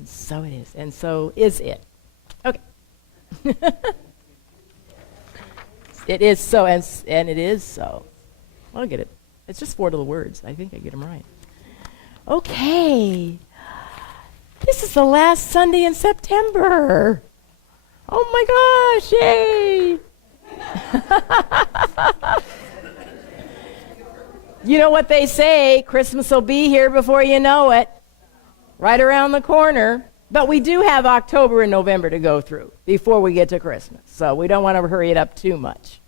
And so it is. And so is it. Okay. It is so, and it is so. I'll get it. It's just 4 little words. I think I get them right. Okay. This is the last Sunday in September. Oh my gosh, yay! You know what they say, Christmas will be here before you know it. Right around the corner. But we do have October and November to go through before we get to Christmas. So we don't want to hurry it up too much.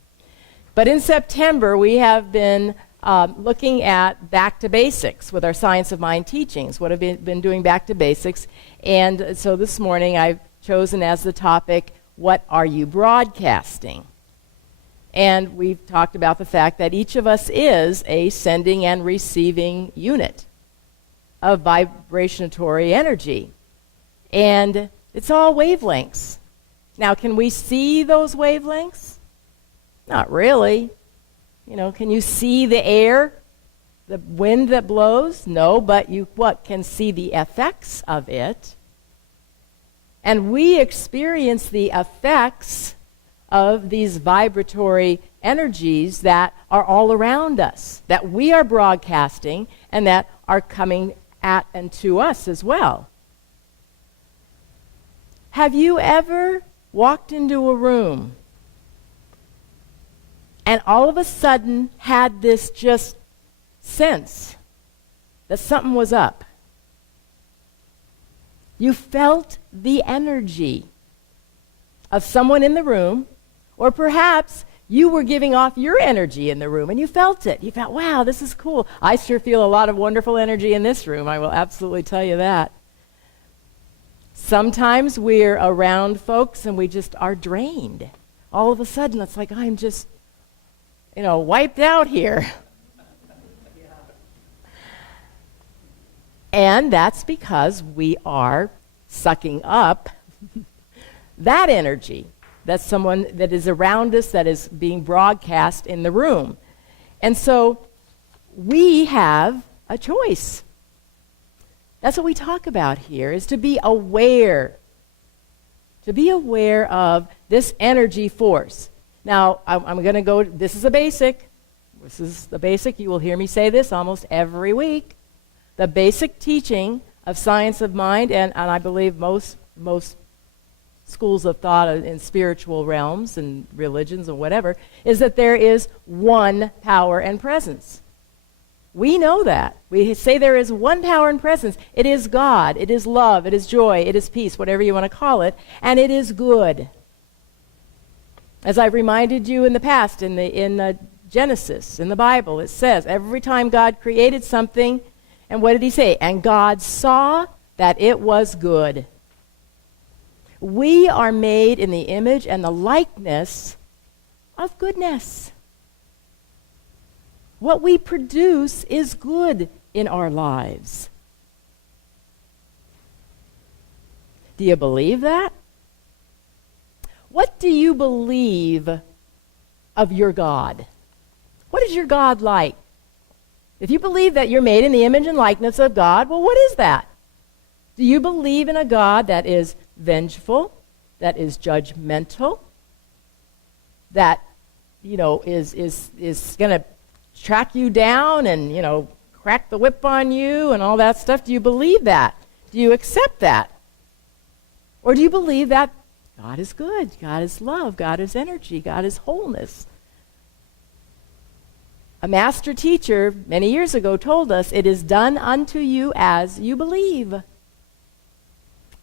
But in September, we have been looking at back to basics with our Science of Mind teachings. What have been doing back to basics. And so this morning I've chosen as the topic, what are you broadcasting? And we've talked about the fact that each of us is a sending and receiving unit of vibratory energy. And it's all wavelengths. Now, can we see those wavelengths? Not really. You know, can you see the air, the wind that blows? No, but you can see the effects of it. And we experience the effects of these vibratory energies that are all around us, that we are broadcasting and that are coming at and to us as well. Have you ever walked into a room and all of a sudden had this just sense that something was up? You felt the energy of someone in the room, or perhaps you were giving off your energy in the room and you felt it. You felt, wow, this is cool. I sure feel a lot of wonderful energy in this room. I will absolutely tell you that. Sometimes we're around folks and we just are drained. All of a sudden, it's like, I'm just, wiped out here. And that's because we are sucking up that energy. That's someone that is around us that is being broadcast in the room. And so we have a choice. That's what we talk about here, is to be aware. To be aware of this energy force. Now, I'm going to go, this is a basic. This is the basic. You will hear me say this almost every week. The basic teaching of Science of Mind, and I believe most schools of thought in spiritual realms and religions and whatever, is that there is one power and presence. We know that. We say there is one power and presence. It is God. It is love. It is joy. It is peace, whatever you want to call it. And it is good. As I've reminded you in the past, in Genesis, in the Bible, it says every time God created something, and what did he say? And God saw that it was good. We are made in the image and the likeness of goodness. What we produce is good in our lives. Do you believe that? What do you believe of your God? What is your God like? If you believe that you're made in the image and likeness of God, well, what is that? Do you believe in a God that is vengeful, that is judgmental, that, is going to track you down and, crack the whip on you and all that stuff? Do you believe that? Do you accept that? Or do you believe that God is good, God is love, God is energy, God is wholeness? A master teacher many years ago told us, it is done unto you as you believe.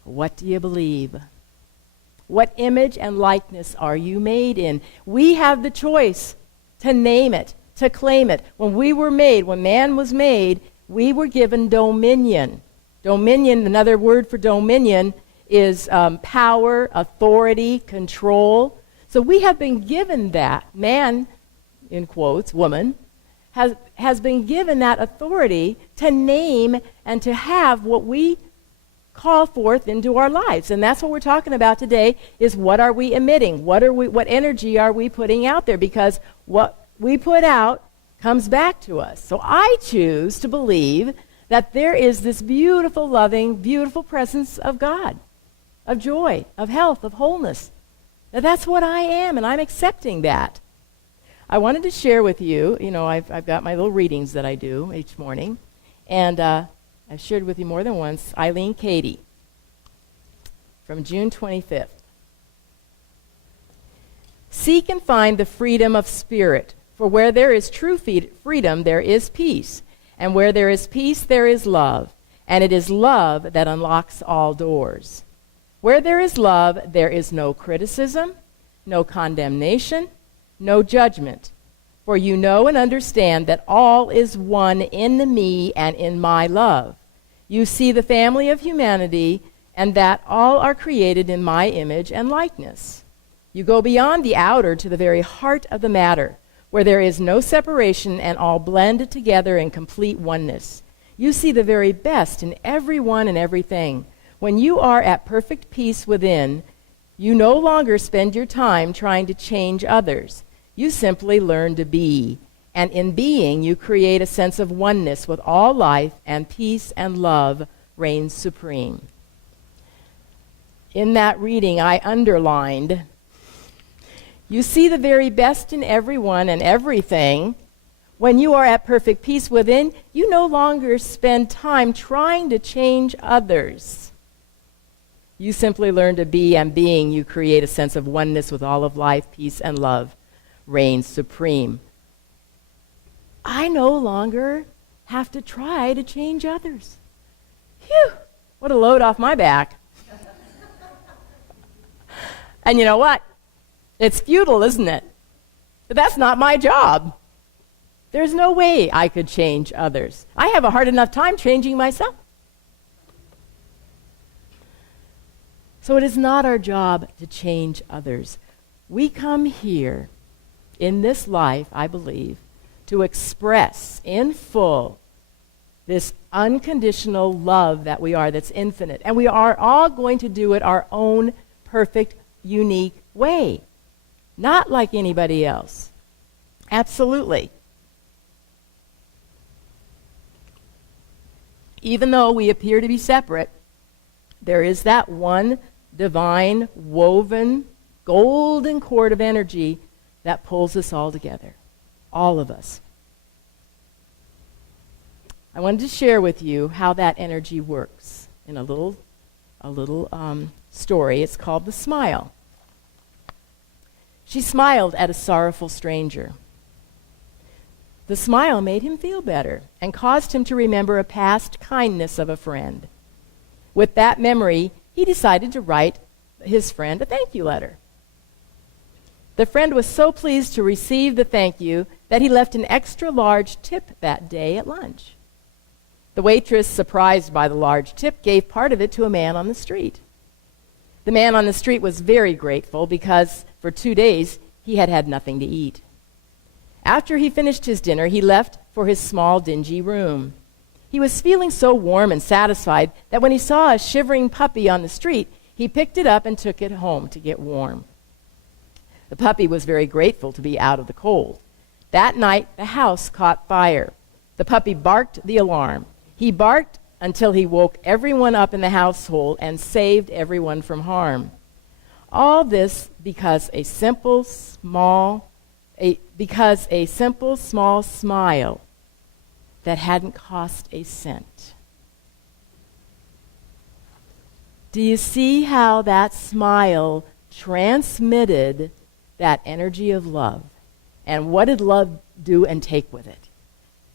What do you believe? What image and likeness are you made in? We have the choice to name it, to claim it. When we were made, when man was made, we were given dominion. Dominion, another word for dominion, is power, authority, control. So we have been given that. Man, in quotes, woman, has been given that authority to name and to have what we call forth into our lives. And that's what we're talking about today, is what are we emitting? What energy are we putting out there? Because what we put out comes back to us. So I choose to believe that there is this beautiful, loving, beautiful presence of God, of joy, of health, of wholeness. Now, that's what I am, and I'm accepting that. I wanted to share with you, I've got my little readings that I do each morning, and I've shared with you more than once, Eileen Cady, from June 25th. Seek and find the freedom of spirit, for where there is true freedom, there is peace. And where there is peace, there is love. And it is love that unlocks all doors. Where there is love, there is no criticism, no condemnation, no judgment. For you know and understand that all is one in me and in my love. You see the family of humanity, and that all are created in my image and likeness. You go beyond the outer to the very heart of the matter, where there is no separation and all blend together in complete oneness. You see the very best in everyone and everything. When you are at perfect peace within, you no longer spend your time trying to change others. You simply learn to be. And in being, you create a sense of oneness with all life, and peace and love reigns supreme. In that reading, I underlined, you see the very best in everyone and everything. When you are at perfect peace within, you no longer spend time trying to change others. You simply learn to be, and being, you create a sense of oneness with all of life, peace, and love reigns supreme. I no longer have to try to change others. Phew, what a load off my back. And you know what? It's futile, isn't it? But that's not my job. There's no way I could change others. I have a hard enough time changing myself. So it is not our job to change others. We come here in this life, I believe, to express in full this unconditional love that we are, that's infinite. And we are all going to do it our own perfect, unique way. Not like anybody else. Absolutely. Even though we appear to be separate, there is that one divine, woven, golden cord of energy that pulls us all together. All of us. I wanted to share with you how that energy works in a little story. It's called The Smile. She smiled at a sorrowful stranger. The smile made him feel better and caused him to remember a past kindness of a friend. With that memory, he decided to write his friend a thank you letter. The friend was so pleased to receive the thank you that he left an extra large tip that day at lunch. The waitress, surprised by the large tip, gave part of it to a man on the street. The man on the street was very grateful because for 2 days he had had nothing to eat. After he finished his dinner, he left for his small, dingy room. He was feeling so warm and satisfied that when he saw a shivering puppy on the street, he picked it up and took it home to get warm. The puppy was very grateful to be out of the cold. That night, the house caught fire. The puppy barked the alarm. He barked until he woke everyone up in the household and saved everyone from harm. All this because a simple, small smile that hadn't cost a cent. Do you see how that smile transmitted that energy of love? And what did love do and take with it?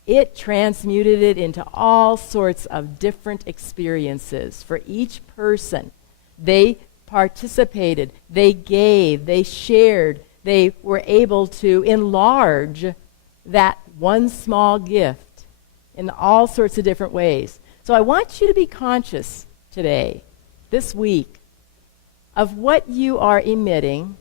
It transmuted it into all sorts of different experiences for each person. They participated, they gave, they shared, they were able to enlarge that one small gift in all sorts of different ways. So I want you to be conscious today, this week, of what you are emitting.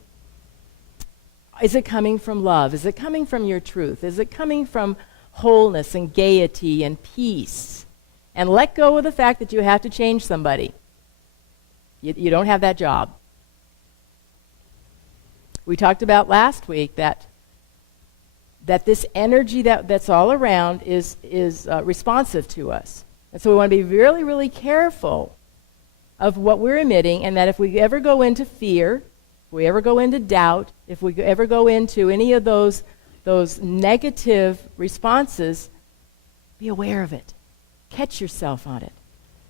Is it coming from love? Is it coming from your truth? Is it coming from wholeness and gaiety and peace? And let go of the fact that you have to change somebody. You don't have that job. We talked about last week that this energy that's all around is responsive to us. And so we want to be really, really careful of what we're emitting, and that if we ever go into fear, if we ever go into doubt, if we ever go into any of those negative responses, be aware of it. Catch yourself on it.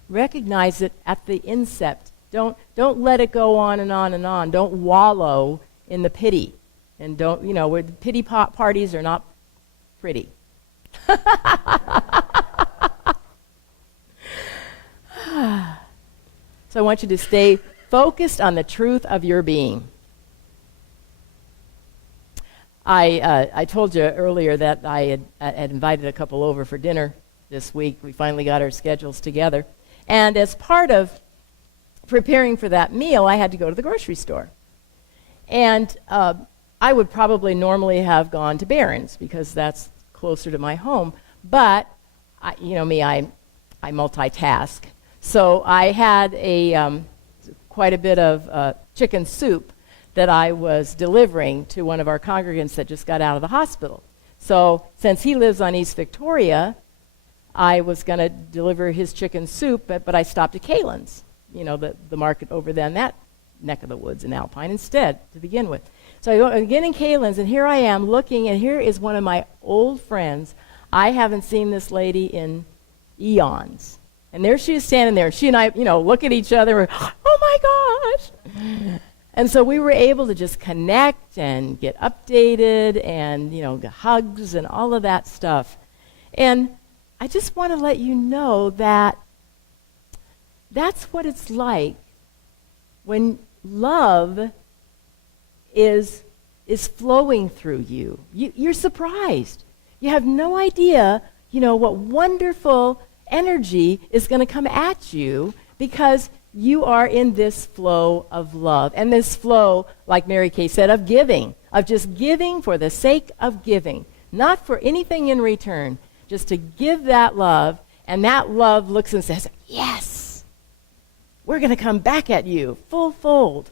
Recognize it at the incept. Don't let it go on and on and on. Don't wallow in the pity. And pity parties are not pretty. So I want you to stay focused on the truth of your being. I told you earlier that I had invited a couple over for dinner this week. We finally got our schedules together. And as part of preparing for that meal, I had to go to the grocery store. And I would probably normally have gone to Barron's because that's closer to my home. But, I multitask. So I had quite a bit of chicken soup that I was delivering to one of our congregants that just got out of the hospital. So since he lives on East Victoria, I was going to deliver his chicken soup, but I stopped at Kalen's, the market over there in that neck of the woods in Alpine instead to begin with. So I go again in Kalen's, and here I am looking, and here is one of my old friends. I haven't seen this lady in eons. And there she is standing there. She and I, look at each other. And, oh, my gosh. And so we were able to just connect and get updated and, hugs and all of that stuff. And I just want to let you know that that's what it's like when love is flowing through you. You're surprised. You have no idea, what wonderful energy is going to come at you because you are in this flow of love. And this flow, like Mary Kay said, of giving, of just giving for the sake of giving, not for anything in return, just to give that love, and that love looks and says, yes, we're going to come back at you, full fold.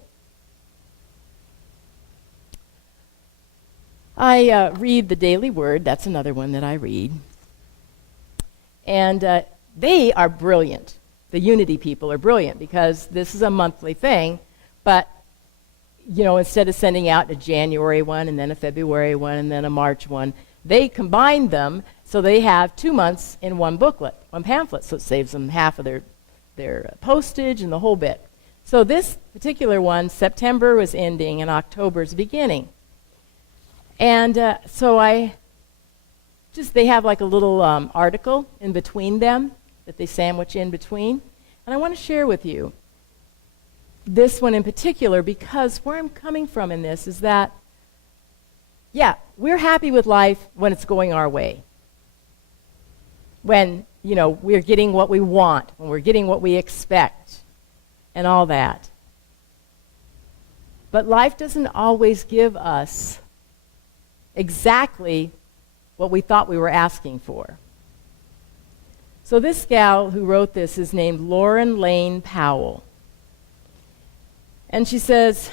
I read the Daily Word. That's another one that I read. And they are brilliant. The Unity people are brilliant because this is a monthly thing, but, instead of sending out a January one and then a February one and then a March one, they combine them so they have 2 months in one booklet, one pamphlet, so it saves them half of their postage and the whole bit. So this particular one, September was ending and October's beginning. And so they have like a little article in between them that they sandwich in between. And I want to share with you this one in particular because where I'm coming from in this is that, we're happy with life when it's going our way. When, we're getting what we want, when we're getting what we expect, and all that. But life doesn't always give us exactly what we thought we were asking for. So this gal who wrote this is named Lauren Lane Powell. And she says,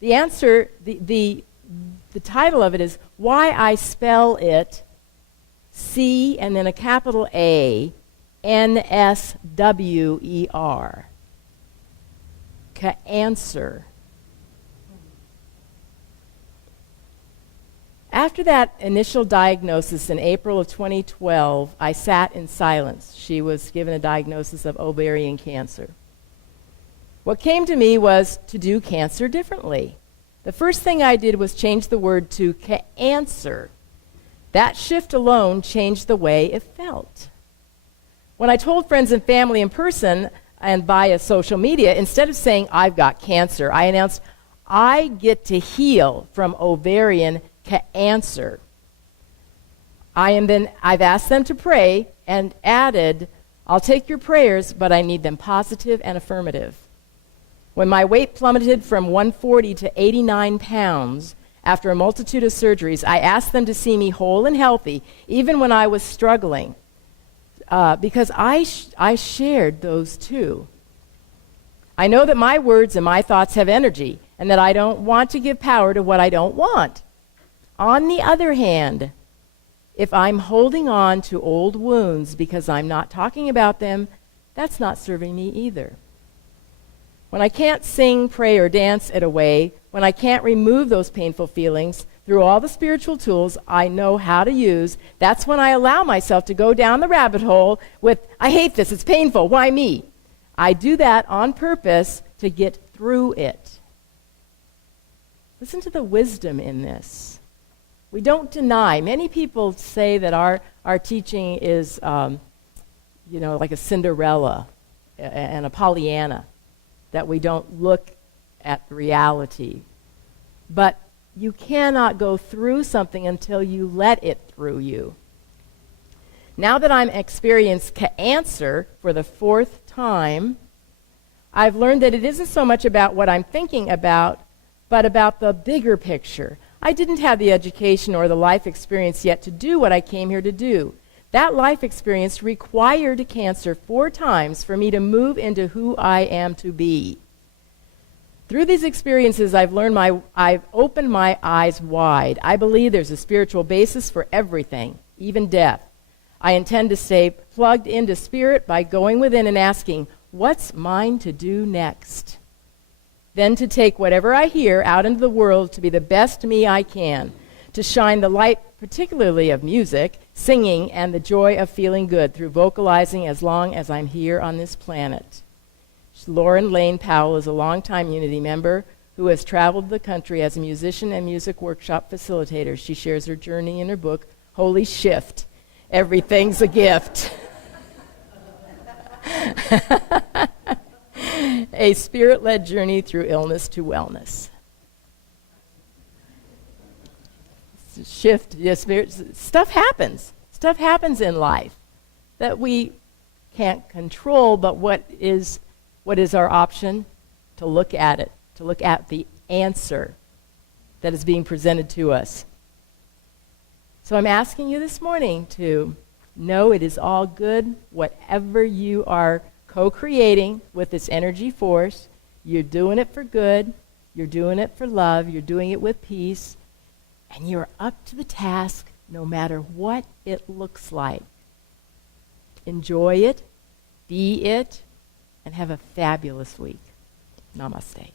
the answer, the title of it is Why I Spell It C and then a capital A NSWER. Answer. After that initial diagnosis in April of 2012, I sat in silence. She was given a diagnosis of ovarian cancer. What came to me was to do cancer differently. The first thing I did was change the word to answer. That shift alone changed the way it felt. When I told friends and family in person and via social media, instead of saying, I've got cancer, I announced, I get to heal from ovarian cancer. I've asked them to pray and added, I'll take your prayers, but I need them positive and affirmative. When my weight plummeted from 140 to 89 pounds after a multitude of surgeries, I asked them to see me whole and healthy, even when I was struggling, because I shared those too. I know that my words and my thoughts have energy, and that I don't want to give power to what I don't want. On the other hand, If I'm holding on to old wounds because I'm not talking about them, that's not serving me either. When I can't sing, pray, or dance it away, when I can't remove those painful feelings through all the spiritual tools I know how to use, that's when I allow myself to go down the rabbit hole with, I hate this, it's painful, why me? I do that on purpose to get through it. Listen to the wisdom in this. We don't deny. Many people say that our teaching is, like a Cinderella and a Pollyanna, that we don't look at reality. But you cannot go through something until you let it through you. Now that I'm experienced answer for the 4th time, I've learned that it isn't so much about what I'm thinking about, but about the bigger picture. I didn't have the education or the life experience yet to do what I came here to do. That life experience required cancer 4 times for me to move into who I am to be. Through these experiences, I've opened my eyes wide. I believe there's a spiritual basis for everything, even death. I intend to stay plugged into spirit by going within and asking, what's mine to do next? Then to take whatever I hear out into the world to be the best me I can, to shine the light particularly of music, singing, and the joy of feeling good through vocalizing as long as I'm here on this planet. Lauren Lane Powell is a longtime Unity member who has traveled the country as a musician and music workshop facilitator. She shares her journey in her book, Holy Shift, Everything's a Gift. A spirit-led journey through illness to wellness. Shift, yes, stuff happens. Stuff happens in life that we can't control, but what is our option? To look at it, to look at the answer that is being presented to us. So I'm asking you this morning to know it is all good, whatever you are co-creating with this energy force, you're doing it for good, you're doing it for love, you're doing it with peace, and you're up to the task no matter what it looks like. Enjoy it, be it, and have a fabulous week. Namaste.